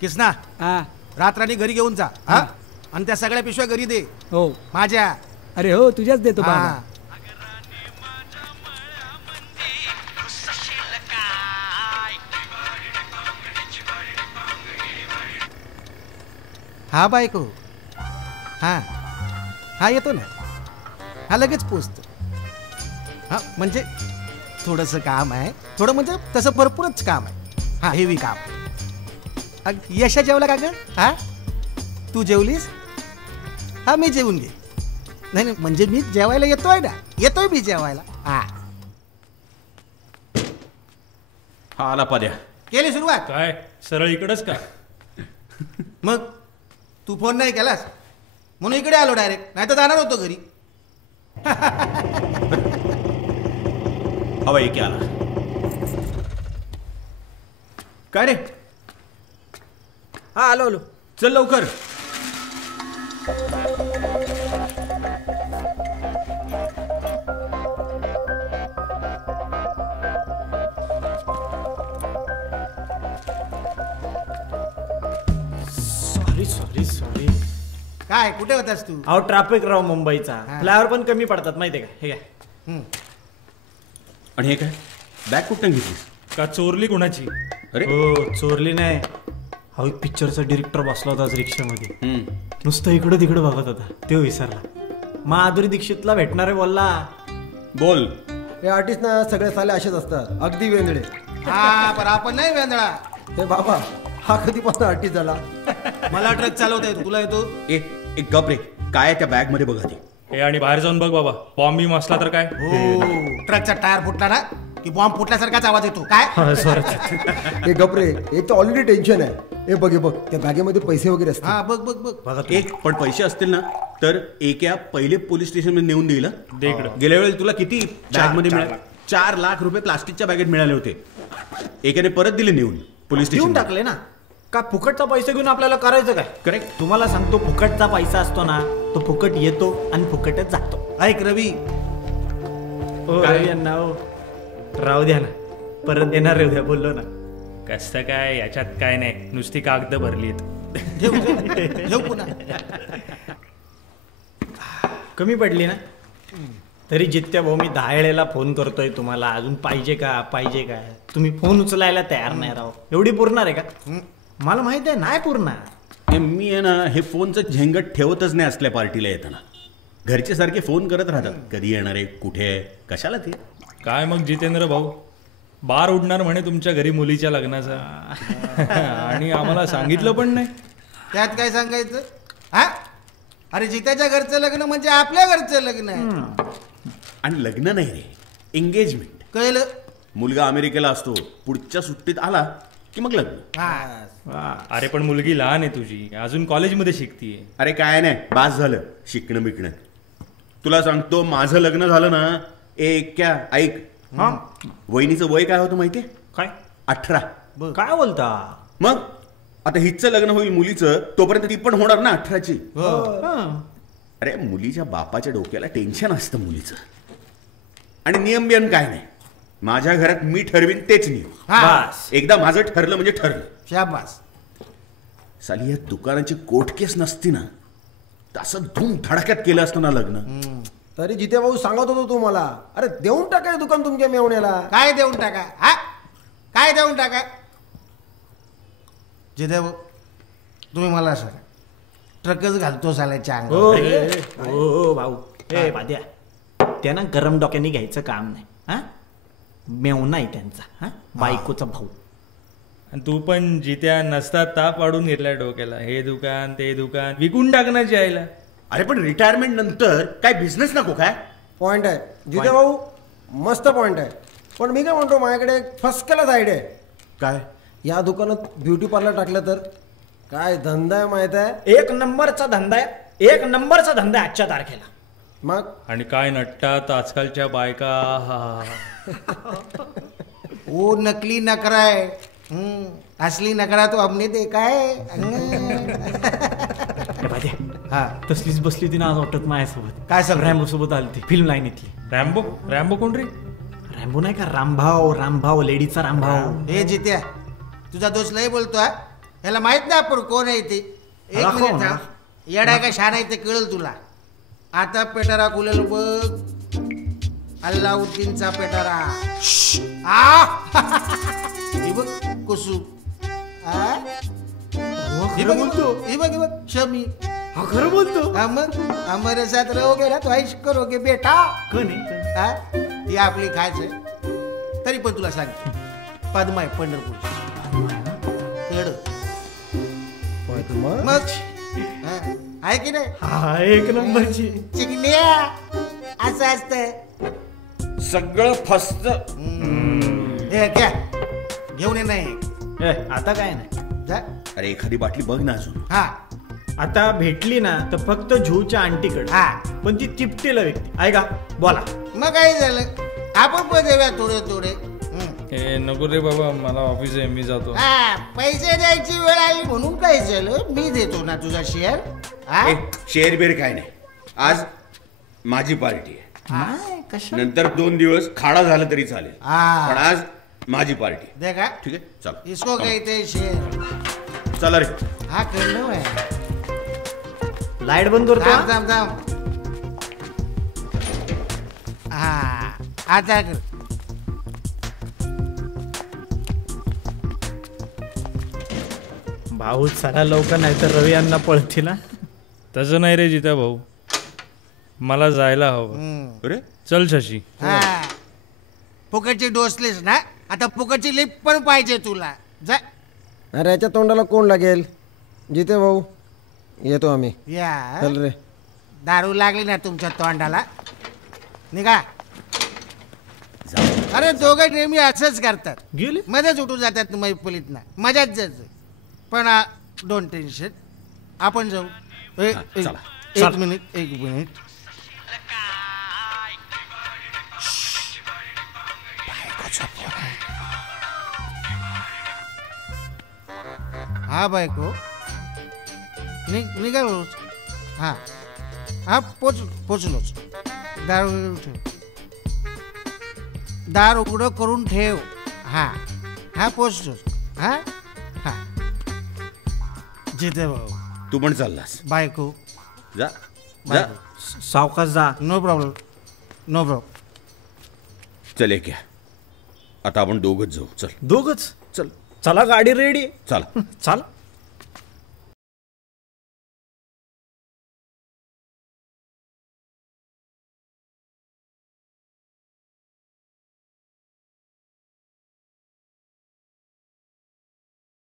किसना रात्रानी घरी घेऊन जा हा आणि त्या सगळ्या पिशव्या घरी दे. हो माझ्या. अरे हो तुझ्याच देतो बाबा. हा बायको. हा हा येतो ना. हा लगेच पोचतो. हा म्हणजे थोडंसं काम आहे. थोडं म्हणजे तसं भरपूरच काम आहे. हा हेवी काम. यशा जेवला का ग? हा तू जेवलीस? हा मी जेवून घे. नाही म्हणजे मी जेवायला येतोय ना. येतोय मी जेवायला. हा हा आला पाद्या. केली सुरुवात? काय सरळ इकडच का? मग तू फोन नाही केलास म्हणून इकडे आलो डायरेक्ट. नाही तर जाणार होतो घरी. हवा एक आला. काय रे? हा आलो आलो. चल लवकर. Sorry sorry. काय कुठे होतास तू? अहो ट्रॅफिक राव मुंबईचा. फ्लायओव्हर पण कमी पडतात माहितीये का? हे काय? आणि हे काय बॅग कुठं घेतलीस? का चोरली कोणाची? अरे हो चोरली नाही. हा एक पिक्चरचा डिरेक्टर बसला होता आज रिक्षामध्ये. नुसतं इकडं तिकडं बघत होता. ते विसरला. माधुरी दीक्षितला भेटणार आहे बोलला. बोल. हे आर्टिस्ट ना सगळे साले असेच असतात. अगदी वेंदळे. हा पण आपण नाही वेंदळा. हे बाबा हा कधीपासून आर्टिस्ट झाला? मला ट्रक चालवता येतो. तुला येतो? एक गप रे. काय त्या बॅग मध्ये बघा ते. हे आणि बाहेर जाऊन बघ बाबा. बॉम्ब बिम असला तर काय? हो ट्रकचा टायर फुटला ना की बॉम्ब फुटल्यासारखाच आवाज येतो. काय हे गपरे. एक तर ऑलरेडी टेन्शन आहे. हे बघ हे बघ त्या बॅगेमध्ये पैसे वगैरे असतात. हा बघ बघ बघ. एक पण पैसे असतील ना तर एका पहिले पोलीस स्टेशन मध्ये नेऊन देईल. गेल्या वेळेला तुला किती बॅग मध्ये मिळाले? 4 लाख रुपये प्लास्टिकच्या बॅगेत मिळाले होते. एकाने परत दिले नेऊन पोलीस स्टेशन. टाकले ना. का फुकटचा पैसा घेऊन आपल्याला करायचं काय? करेक्ट. तुम्हाला सांगतो फुकटचा पैसा असतो ना तो फुकट येतो आणि फुकटच जातो. ऐक रवी. यांना राहू द्या ना. परत येणार रे उद्या बोललो ना. कसं काय? याच्यात काय नाही. नुसती कागद भरलीत. घेऊ पुन्हा. कमी पडली ना तरी जित्या भाऊ मी 10 वेळेला फोन करतोय तुम्हाला. अजून पाहिजे का पाहिजे का? तुम्ही फोन उचलायला तयार नाही राव. एवढी पुरणार आहे का? मला माहित आहे नाही पुरणार. मी आहे ना हे फोनचं झेंगट ठेवतच नाही असल्या पार्टीला येताना. घरचे सारखे फोन करत राहतात. कधी येणार आहे? कुठे आहे? कशाला ते? काय मग जितेंद्र भाऊ बार उडणार म्हणे तुमच्या घरी मुलीच्या लग्नाचा. आणि आम्हाला सांगितलं पण नाही. त्यात काय सांगायचं? हा अरे जित्याच्या घरचं लग्न म्हणजे आपल्या घरचं लग्न आहे. आणि लग्न नाही रे, एंगेजमेंट. कळलं? मुलगा अमेरिकेला असतो, पुढच्या सुट्टीत आला की मग लग्न. अरे पण मुलगी लहान आहे तुझी, अजून कॉलेजमध्ये शिकतीये. अरे काय नाही, बास झालं शिकणं बिकणं. तुला सांगतो माझं लग्न झालं ना, क्या ऐक, वहिनीचं वय काय होतं माहितीये? काय? 18. काय बोलता? मग आता हिचं लग्न होईल मुलीचं, तोपर्यंत ती पण होणार ना 18ची. अरे मुलीच्या बापाच्या डोक्याला टेन्शन असतं मुलीचं. आणि नियम बियम काय नाही, माझ्या घरात मी ठरवीन तेच नियम. एकदा माझं ठरलं म्हणजे ठरलं. शाबास. साली या दुकानाची कोर्ट केस नसती ना, तसं धूम धडक्यात केलं असतं ना लग्न. तरी जिते भाऊ सांगत होतो तुम्हाला, अरे देऊन टाका दुकान तुमच्या मेवण्याला. काय देऊन टाका? हा काय देऊन टाका? जिते भाऊ तुम्ही मला सांगा, ट्रकच घालतो साल्याच्या अंगावर. हो भाऊ, हे बाद्या, त्यांना गरम डोक्याने घ्यायचं काम नाही. हा मेवना आहे त्यांचा, हा बायकोचा भाऊ. आणि तू पण जित्या नसता ताप वाढून घेतलाय डोक्याला. हे दुकान ते दुकान विकून टाकण्याची आईला. अरे पण रिटायरमेंट नंतर काय बिझनेस नको काय? पॉइंट आहे जिते भाऊ, मस्त पॉइंट आहे. पण मी काय म्हणतो, माझ्याकडे फर्स्ट क्लास आयडिया आहे. काय? या दुकानात ब्युटी पार्लर टाकलं तर काय धंदा आहे माहित आहे? 1 नंबरचा धंदा आहे, 1 नंबरचा धंदा आहे आजच्या तारखेला. मग आणि काय नटतात आजकालच्या बायका. वो नकली नकरा है, असली नकरा तो हमने देखा है. हा तसलीच बसली होती ना आज वाटत माझ्यासोबत. काय सांग? रॅम्बो सोबत आली ती फिल्म लाईनीतली. रॅम्बो? रॅम्बो कोण रे? रॅम्बो नाही का, रामभाव. रामभाव, लेडीचा रामभाव. हे जित्या, तुझा दोस्त लय बोलतो हा याला माहित नाही आपण कोण आहे ते एक दाखव मिनिट ना. थांब येडा का शान आहे ते कळेल तुला आता पेटारा खुलेल बघ अल्लाउद्दीनचा पेटारा ही बघ कुसू ही बघ शमी हा खरं बोलतो अमर हमारे साथ रहोगे ना तो ऐश करोगे बेटा कोणी हा? ती आपली खायच आहे तरी पण तुला सांग पद्मा आहे पंढरपूरची कड मग हा, आहे की नाही हा एक नंबरची चिकन्या असं असतंय सगळं फस्त हे क्या घेऊन ये नाही ए, आता काय नाही जा. अरे एखादी बाटली बघ ना अजून हा आता भेटली ना तर फक्त झूच्या आंटीकडे हा पण ती तिपटेला व्यक्ती ऐका बोला मग काय झालं आपण पण देऊया थोडे थोडे ए नको रे बाबा मला ऑफिस आहे मी जातो हा पैसे द्यायची वेळ आली म्हणून काय झालं मी देतो ना तुझा शेअर हा ए, शेर बेर काय नाही आज माझी पार्टी आहे नाही कशा नंतर 2 दिवस खाडा झाला तरी चालेल हा. पण आज माझी पार्टी देखा ठीक आहे चल इसको कहते शेअर चला रे हा कळलं आहे लाईट बंद करतो थांब हा? थांब थांब हा आता कर भाऊ चला लवकर नाही तर रवी यांना पळतील हा. तसं नाही रे जिता भाऊ मला जायला हवं अरे चल शशी हा फुकटची डोसलीस ना आता फुकटची लिप पण पाहिजे तुला जा अरे याच्या तोंडाला कोण लागेल जिते भाऊ येतो आम्ही या चल रे दारू लागली ना तुमच्या तोंडाला निघा अरे दोघं नेहमी असंच करतात गेले मध्येच उठून जातात मैफिलीत ना मजाच जायचं पण डोंट टेन्शन आपण जाऊ हा, चला. एक मिनिट बायकोचा फोन आहे. हा बायको निघालोच हा हा पोचलोच दार उघडं ठेव दार उघडं करून ठेव हा हा पोचतोच हा हा जिथे भाऊ तू पण चाललास बायको जा जा सावकाश जा नो प्रॉब्लेम नो प्रॉब्लेम चल एक घ्या आता आपण दोघच जाऊ चल दोघच चल चला गाडी रेडी चला चला